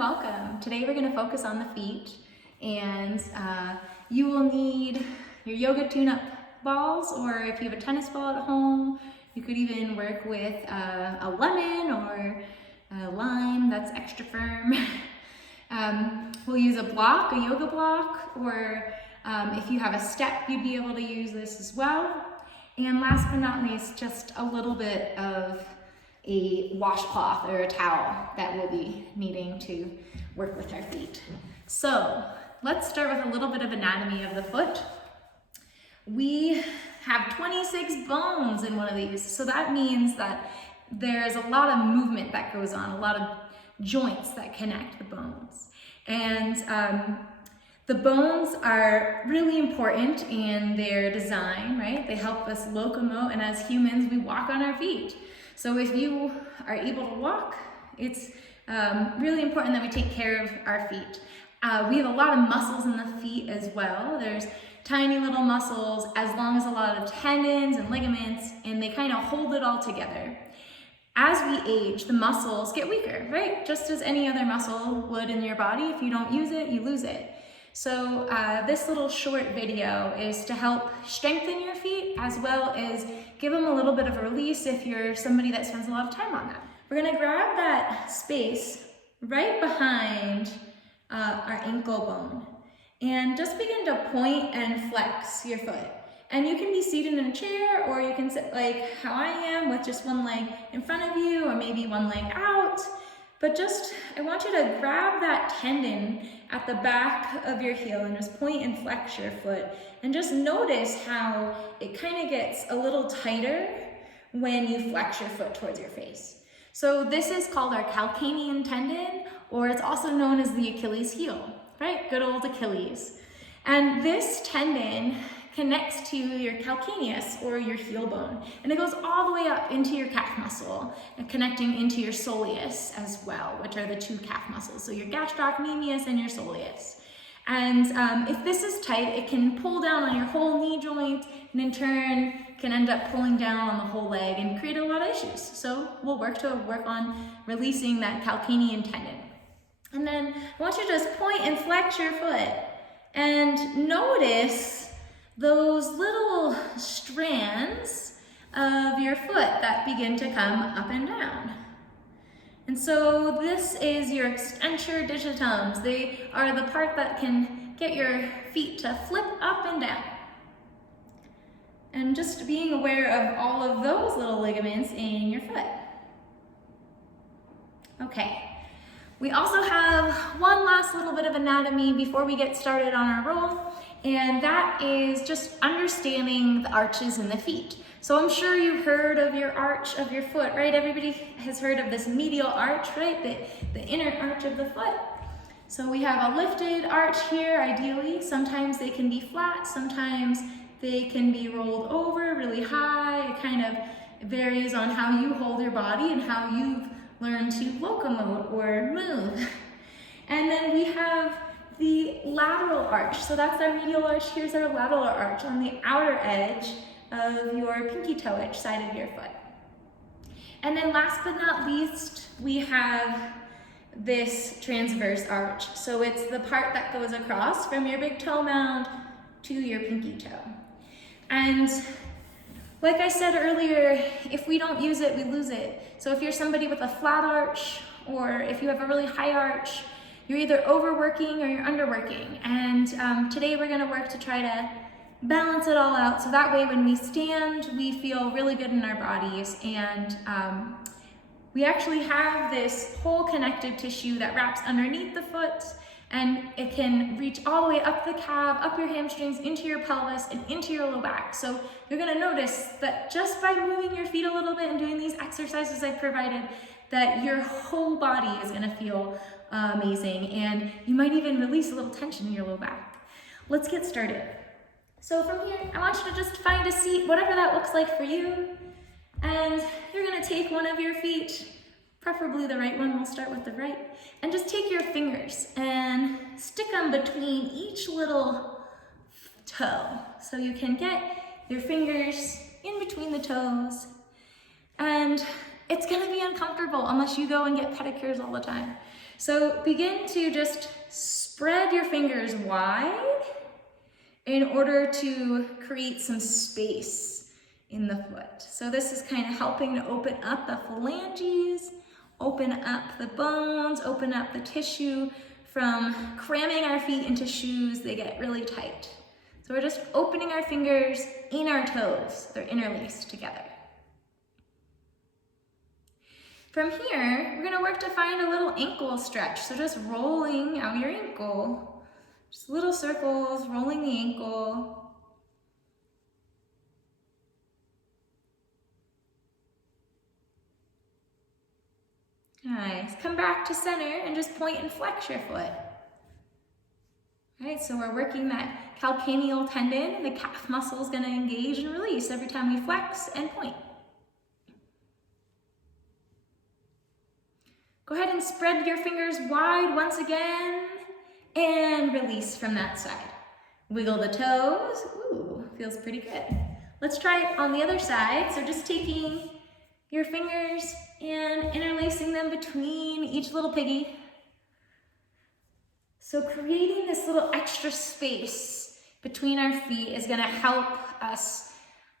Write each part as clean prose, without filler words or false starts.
welcome. Today we're going to focus on the feet, and you will need your yoga tune-up balls, or if you have a tennis ball at home, you could even work with a lemon or a lime that's extra firm. We'll use a block, a yoga block, or if you have a step, you'd be able to use this as well. And last but not least, just a little bit of a washcloth or a towel that we'll be needing to work with our feet. So let's start with a little bit of anatomy of the foot. We have 26 bones in one of these, so that means that there's a lot of movement that goes on, a lot of joints that connect the bones. And the bones are really important in their design, right? They help us locomote, and as humans, we walk on our feet. So if you are able to walk, it's really important that we take care of our feet. We have a lot of muscles in the feet as well. There's tiny little muscles, as long as a lot of tendons and ligaments, and they kind of hold it all together. As we age, the muscles get weaker, right? Just as any other muscle would in your body. If you don't use it, you lose it. So this little short video is to help strengthen your feet, as well as give them a little bit of a release if you're somebody that spends a lot of time on them. We're gonna grab that space right behind our ankle bone and just begin to point and flex your foot. And you can be seated in a chair, or you can sit like how I am with just one leg in front of you, or maybe one leg out. But just, I want you to grab that tendon at the back of your heel and just point and flex your foot. And just notice how it kind of gets a little tighter when you flex your foot towards your face. So this is called our calcanean tendon, or it's also known as the Achilles heel, right? Good old Achilles. And this tendon connects to your calcaneus, or your heel bone, and it goes all the way up into your calf muscle and connecting into your soleus as well, which are the two calf muscles, so your gastrocnemius and your soleus. And if this is tight, it can pull down on your whole knee joint, and in turn can end up pulling down on the whole leg and create a lot of issues. So we'll work on releasing that calcanean tendon. And then I want you to just point and flex your foot and notice those little strands of your foot that begin to come up and down. And so this is your extensor digitums. They are the part that can get your feet to flip up and down. And just being aware of all of those little ligaments in your foot. Okay. We also have one last little bit of anatomy before we get started on our roll, and that is just understanding the arches in the feet. So I'm sure you've heard of your arch of your foot, right? Everybody has heard of this medial arch, right? The inner arch of the foot. So we have a lifted arch here, ideally. Sometimes they can be flat, sometimes they can be rolled over really high. It kind of varies on how you hold your body and how you've learned to locomote or move. And then we have the lateral arch. So that's our medial arch. Here's our lateral arch on the outer edge of your pinky toe edge side of your foot. And then last but not least, we have this transverse arch. So it's the part that goes across from your big toe mound to your pinky toe. And like I said earlier, if we don't use it, we lose it. So if you're somebody with a flat arch, or if you have a really high arch, you're either overworking or you're underworking. And today we're gonna work to try to balance it all out, so that way when we stand, we feel really good in our bodies. And we actually have this whole connective tissue that wraps underneath the foot, and it can reach all the way up the calf, up your hamstrings, into your pelvis, and into your low back. So you're gonna notice that just by moving your feet a little bit and doing these exercises I've provided, that your whole body is gonna feel amazing, and you might even release a little tension in your low back. Let's get started. So from here, I want you to just find a seat, whatever that looks like for you, and you're gonna take one of your feet, preferably the right one. We'll start with the right, and just take your fingers and stick them between each little toe. So you can get your fingers in between the toes, and it's gonna be uncomfortable unless you go and get pedicures all the time. So begin to just spread your fingers wide in order to create some space in the foot. So this is kind of helping to open up the phalanges, open up the bones, open up the tissue from cramming our feet into shoes. They get really tight. So we're just opening our fingers in our toes. They're interlaced together. From here, we're gonna work to find a little ankle stretch. So just rolling out your ankle. Just little circles, rolling the ankle. Nice. Come back to center and just point and flex your foot. All right, so we're working that calcaneal tendon. The calf muscle is gonna engage and release every time we flex and point. Go ahead and spread your fingers wide once again and release from that side. Wiggle the toes. Ooh, feels pretty good. Let's try it on the other side. So just taking your fingers and interlacing them between each little piggy. So creating this little extra space between our feet is gonna help us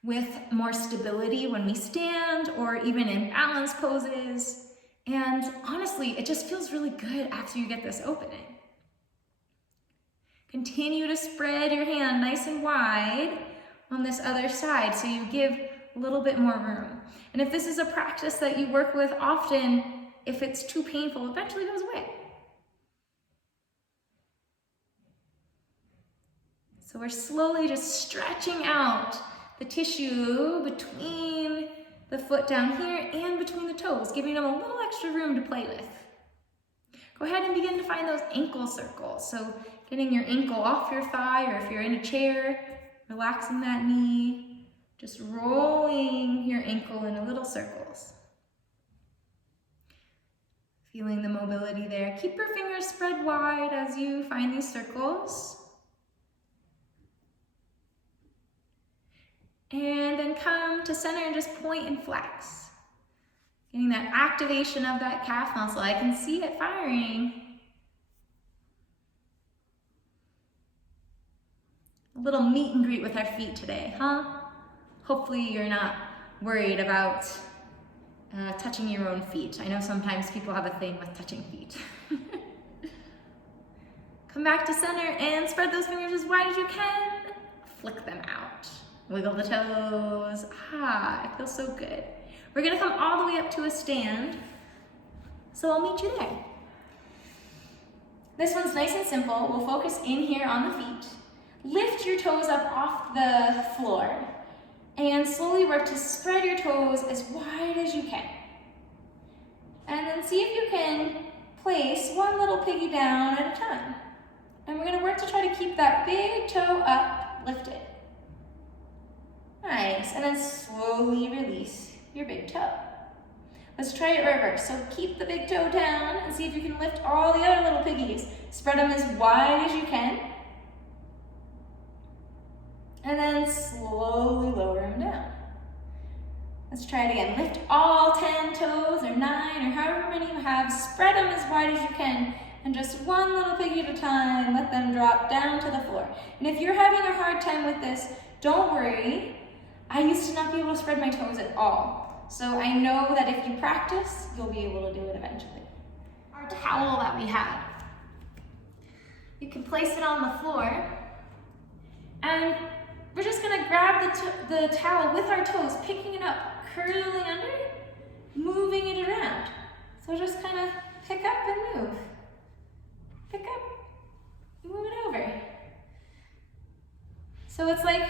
with more stability when we stand or even in balance poses. And honestly, it just feels really good after you get this opening. Continue to spread your hand nice and wide on this other side so you give a little bit more room. And if this is a practice that you work with often, if it's too painful, eventually it goes away. So we're slowly just stretching out the tissue between the foot down here and between the toes, giving them a little extra room to play with. Go ahead and begin to find those ankle circles. So getting your ankle off your thigh, or if you're in a chair, relaxing that knee, just rolling your ankle into little circles. Feeling the mobility there. Keep your fingers spread wide as you find these circles. And then come to center and just point and flex. Getting that activation of that calf muscle. I can see it firing. A little meet and greet with our feet today, huh? Hopefully you're not worried about touching your own feet. I know sometimes people have a thing with touching feet. Come back to center and spread those fingers as wide as you can. Flick them out. Wiggle the toes. Ah, it feels so good. We're gonna come all the way up to a stand. So I'll meet you there. This one's nice and simple. We'll focus in here on the feet. Lift your toes up off the floor and slowly work to spread your toes as wide as you can. And then see if you can place one little piggy down at a time. And we're gonna work to try to keep that big toe up, lifted. Nice, and then slowly release your big toe. Let's try it reverse. So keep the big toe down and see if you can lift all the other little piggies. Spread them as wide as you can. And then slowly lower them down. Let's try it again. Lift all 10 toes or 9 or however many you have. Spread them as wide as you can. And just one little piggy at a time, let them drop down to the floor. And if you're having a hard time with this, don't worry. I used to not be able to spread my toes at all. So I know that if you practice, you'll be able to do it eventually. Our towel that we had. You can place it on the floor. And we're just gonna grab the towel with our toes, picking it up, curling under, moving it around. So just kind of pick up and move. Pick up, move it over. So it's like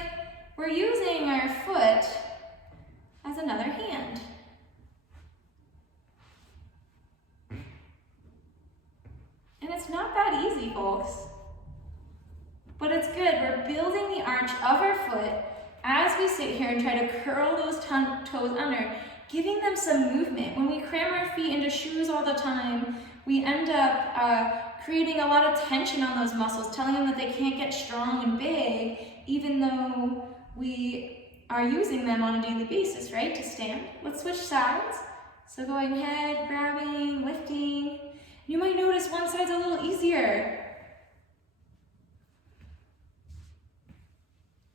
we're using our foot as another hand. And it's not that easy, folks. But it's good. We're building the arch of our foot as we sit here and try to curl those toes under, giving them some movement. When we cram our feet into shoes all the time, we end up creating a lot of tension on those muscles, telling them that they can't get strong and big, even though we are using them on a daily basis, right, to stand. Let's switch sides. So going ahead, grabbing, lifting. You might notice one side's a little easier.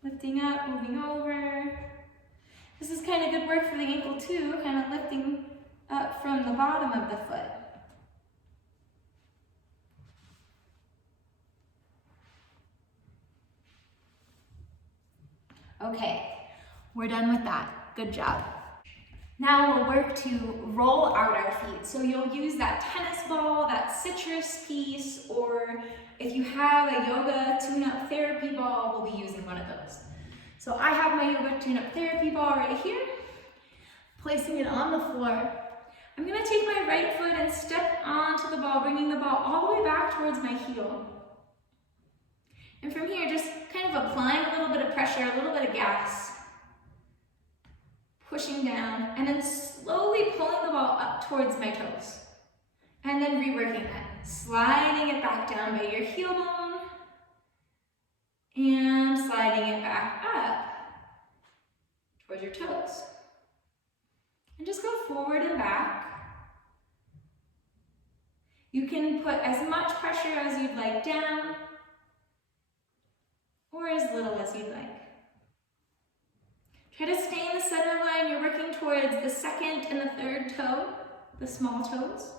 Lifting up, moving over. This is kind of good work for the ankle too, kind of lifting up from the bottom of the foot. Okay, we're done with that. Good job. Now we'll work to roll out our feet. So you'll use that tennis ball, that citrus piece, or if you have a yoga tune-up therapy ball, we'll be using one of those. So I have my yoga tune-up therapy ball right here, placing it on the floor. I'm gonna take my right foot and step onto the ball, bringing the ball all the way back towards my heel. And from here, just kind of applying a little bit of pressure, a little bit of gas, pushing down, and then slowly pulling the ball up towards my toes. And then reworking that, sliding it back down by your heel bone, and sliding it back up towards your toes. And just go forward and back. You can put as much pressure as you'd like down, or as little as you'd like. Try to stay in the center line. You're working towards the second and the third toe, the small toes,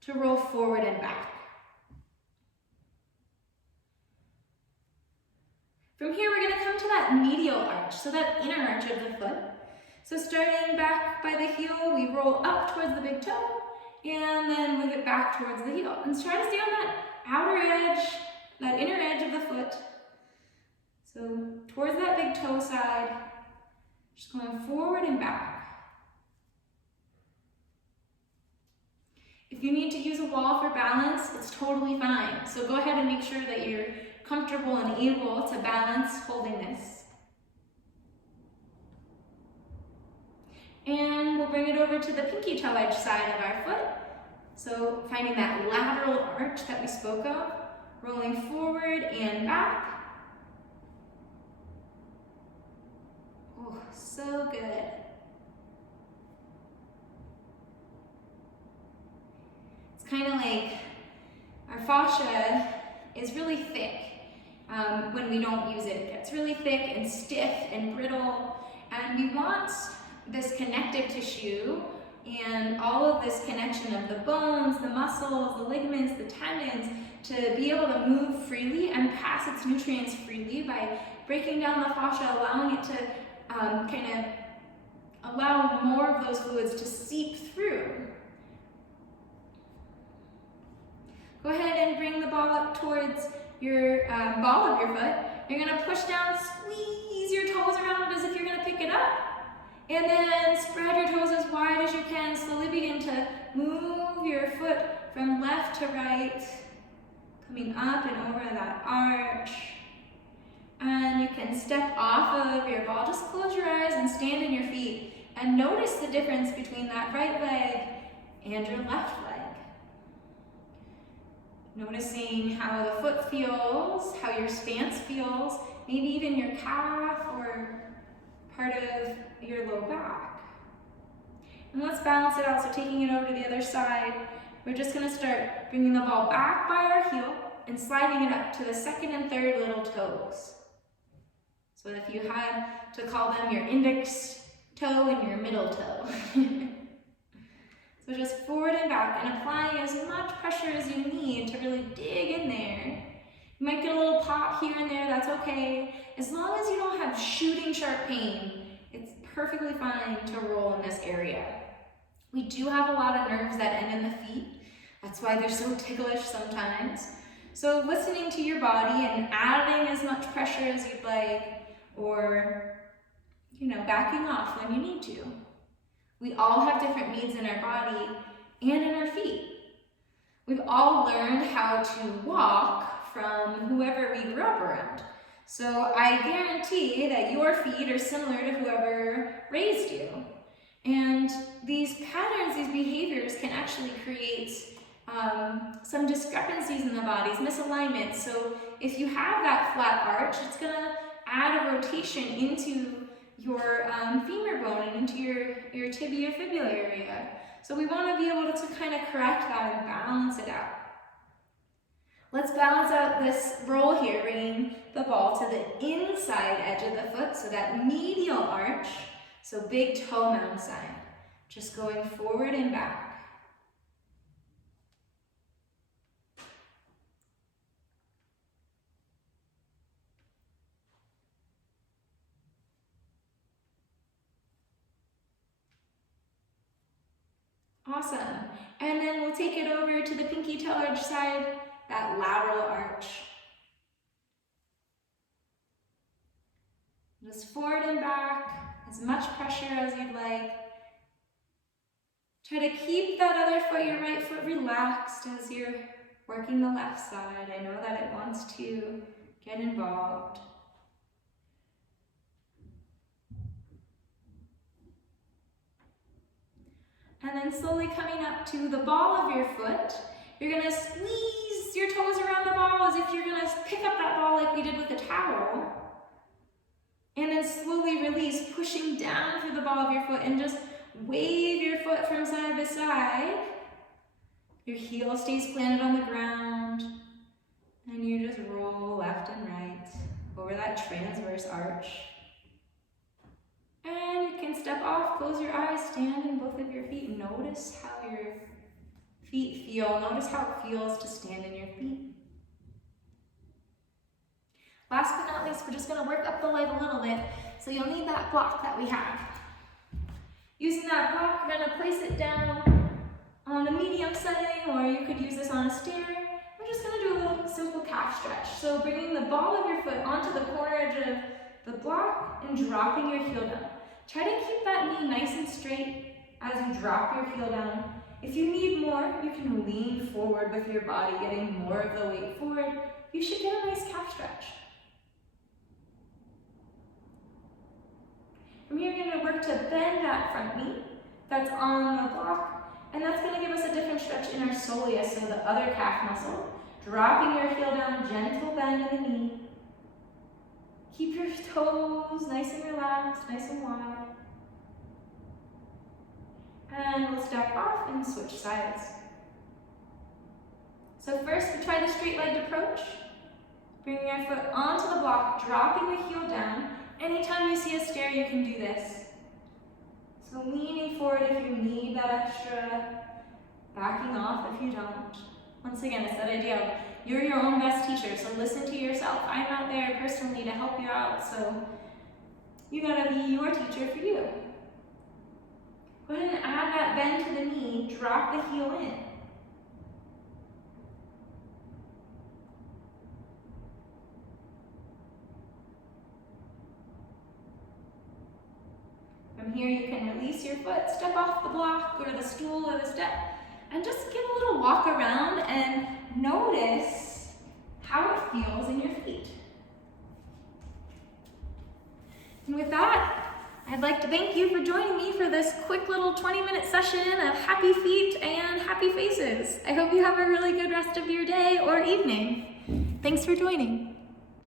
to roll forward and back. From here, we're gonna come to that medial arch, so that inner arch of the foot. So starting back by the heel, we roll up towards the big toe, and then move it back towards the heel. And try to stay on that outer edge, that inner edge of the foot. So towards that big toe side, just going forward and back. If you need to use a wall for balance, it's totally fine. So go ahead and make sure that you're comfortable and able to balance holding this. And we'll bring it over to the pinky toe edge side of our foot. So finding that lateral arch that we spoke of, rolling forward and back. Oh, so good. It's kind of like our fascia is really thick. When we don't use it, it gets really thick and stiff and brittle. And we want this connective tissue and all of this connection of the bones, the muscles, the ligaments, the tendons to be able to move freely and pass its nutrients freely by breaking down the fascia, allowing it to kind of allow more of those fluids to seep through. Go ahead and bring the ball up towards your ball of your foot. You're gonna push down, squeeze your toes around as if you're gonna pick it up. And then spread your toes as wide as you can. Slowly begin to move your foot from left to right, coming up and over that arch. And you can step off of your ball. Just close your eyes and stand in your feet. And notice the difference between that right leg and your left leg. Noticing how the foot feels, how your stance feels, maybe even your calf or part of your low back. And let's balance it out. So taking it over to the other side, we're just gonna start bringing the ball back by our heel and sliding it up to the second and third little toes. So if you had to call them your index toe and your middle toe. So just forward and back and applying as much pressure as you need to really dig in there. You might get a little pop here and there, that's okay. As long as you don't have shooting sharp pain, it's perfectly fine to roll in this area. We do have a lot of nerves that end in the feet. That's why they're so ticklish sometimes. So listening to your body and adding as much pressure as you'd like, or backing off when you need to. We all have different needs in our body and in our feet. We've all learned how to walk from whoever we grew up around. So I guarantee that your feet are similar to whoever raised you. And these patterns, these behaviors can actually create some discrepancies in the body's misalignment. So if you have that flat arch, it's gonna add a rotation into your femur bone and into your tibia fibula area. So we want to be able to kind of correct that and balance it out. Let's balance out this roll here, bringing the ball to the inside edge of the foot, so that medial arch, so big toe mound side, just going forward and back. Awesome. And then we'll take it over to the pinky toe arch side, that lateral arch. Just forward and back, as much pressure as you'd like. Try to keep that other foot, your right foot, relaxed as you're working the left side. I know that it wants to get involved. And then slowly coming up to the ball of your foot, you're gonna squeeze your toes around the ball as if you're gonna pick up that ball like we did with the towel. And then slowly release, pushing down through the ball of your foot, and just wave your foot from side to side. Your heel stays planted on the ground, and you just roll left and right over that transverse arch. And you can step off, close your eyes, stand in both of your feet. Notice how your feet feel. Notice how it feels to stand in your feet. Last but not least, we're just going to work up the leg a little bit. So you'll need that block that we have. Using that block, we're going to place it down on a medium setting, or you could use this on a stair. We're just going to do a little simple calf stretch. So bringing the ball of your foot onto the corner edge of the block and dropping your heel down. Try to keep that knee nice and straight as you drop your heel down. If you need more, you can lean forward with your body, getting more of the weight forward. You should get a nice calf stretch. From here, you're going to work to bend that front knee that's on the block, and that's going to give us a different stretch in our soleus, so the other calf muscle. Dropping your heel down, gentle bend in the knee. Keep your toes nice and relaxed, nice and wide. And we'll step off and switch sides. So first, we try the straight-legged approach. Bringing your foot onto the block, dropping the heel down. Anytime you see a stair, you can do this. So leaning forward if you need that extra, backing off if you don't. Once again, it's that idea of you're your own best teacher, so listen to yourself. I'm not there personally to help you out, so you gotta be your teacher for you. Go ahead and add that bend to the knee, drop the heel in. From here, you can release your foot, step off the block or the stool or the step, and just give a little walk around and notice how it feels in your feet. And with that, I'd like to thank you for joining me for this quick little 20-minute session of happy feet and happy faces. I hope you have a really good rest of your day or evening. Thanks for joining.